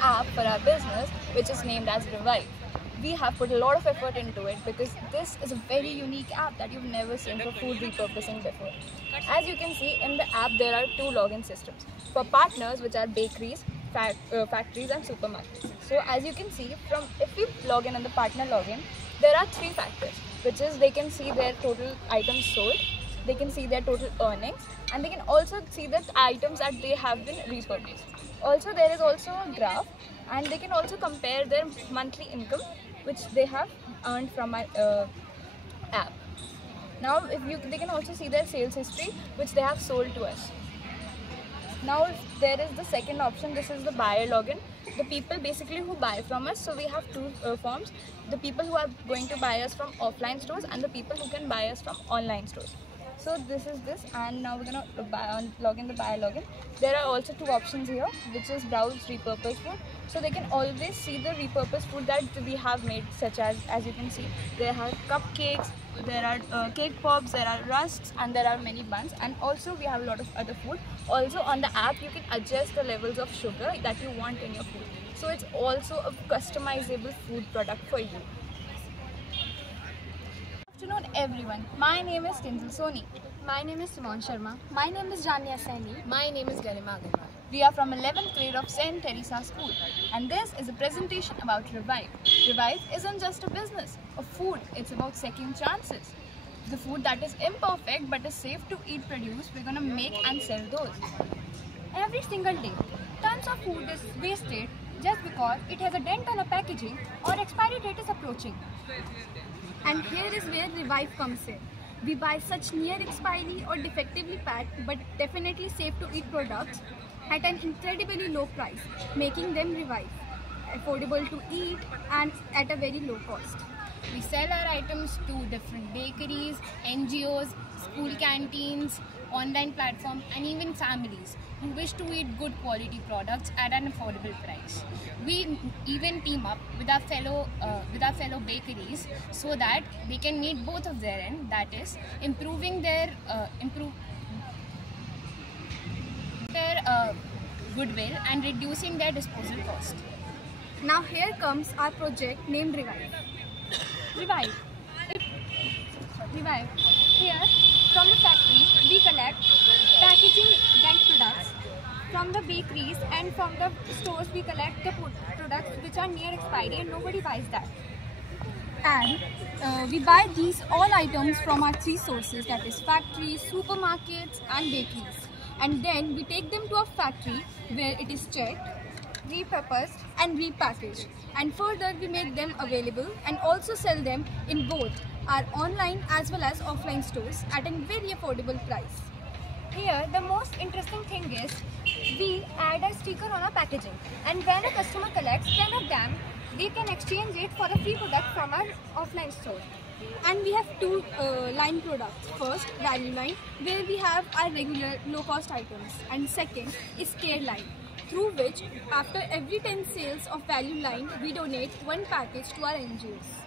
app for our business, which is named as Revive. We have put a lot of effort into it because this is a very unique app that you've never seen for food repurposing before. As you can see in the app, there are two login systems for partners, which are bakeries, factories and supermarkets. So as you can see, if we log in on the partner login, there are three factors, which is they can see their total items sold, they can see their total earnings, and they can also see the items that they have been repurposed. Also, there is also a graph, and they can also compare their monthly income which they have earned from our app. Now they can also see their sales history which they have sold to us. Now there is the second option, this is the buyer login. The people basically who buy from us, so we have two forms, the people who are going to buy us from offline stores and the people who can buy us from online stores. So this is this, and now we're gonna log in the buyer login. There are also two options here, which is browse repurposed food. So they can always see the repurposed food that we have made, such as you can see, there are cupcakes, there are cake pops, there are rusks, and there are many buns, and also we have a lot of other food. Also on the app you can adjust the levels of sugar that you want in your food. So it's also a customizable food product for you. Good afternoon everyone, my name is Tinzel Soni. My name is Simon Sharma. My name is Jania Saini. My name is Garima Agarwal. We are from 11th grade of St. Teresa School, and this is a presentation about Revive. Revive isn't just a business of food, it's about second chances. The food that is imperfect but is safe to eat produce, we're gonna make and sell those. Every single day, tons of food is wasted just because it has a dent on a packaging or expiry date is approaching. And here is where Revive comes in. We buy such near expiry or defectively packed but definitely safe to eat products at an incredibly low price, making them Revive, affordable to eat and at a very low cost. We sell our items to different bakeries, NGOs, school canteens, online platforms, and even families who wish to eat good quality products at an affordable price. We even team up with our fellow bakeries so that they can meet both of their end, that is improving their goodwill and reducing their disposal cost. Now here comes our project named Revive. Revive. Here, from the factory, we collect packaging blank products. From the bakeries and from the stores, we collect the products which are near expiry and nobody buys that. And we buy these all items from our three sources, that is factories, supermarkets and bakeries. And then we take them to a factory where it is checked, repurposed and repackaged. And further we make them available and also sell them in both our online as well as offline stores at a very affordable price. Here the most interesting thing is we add a sticker on our packaging, and when a customer collects 10 of them, they can exchange it for a free product from our offline store. And we have two line products. First, value line, where we have our regular low cost items, and second is care line, through which after every 10 sales of value line we donate one package to our NGOs.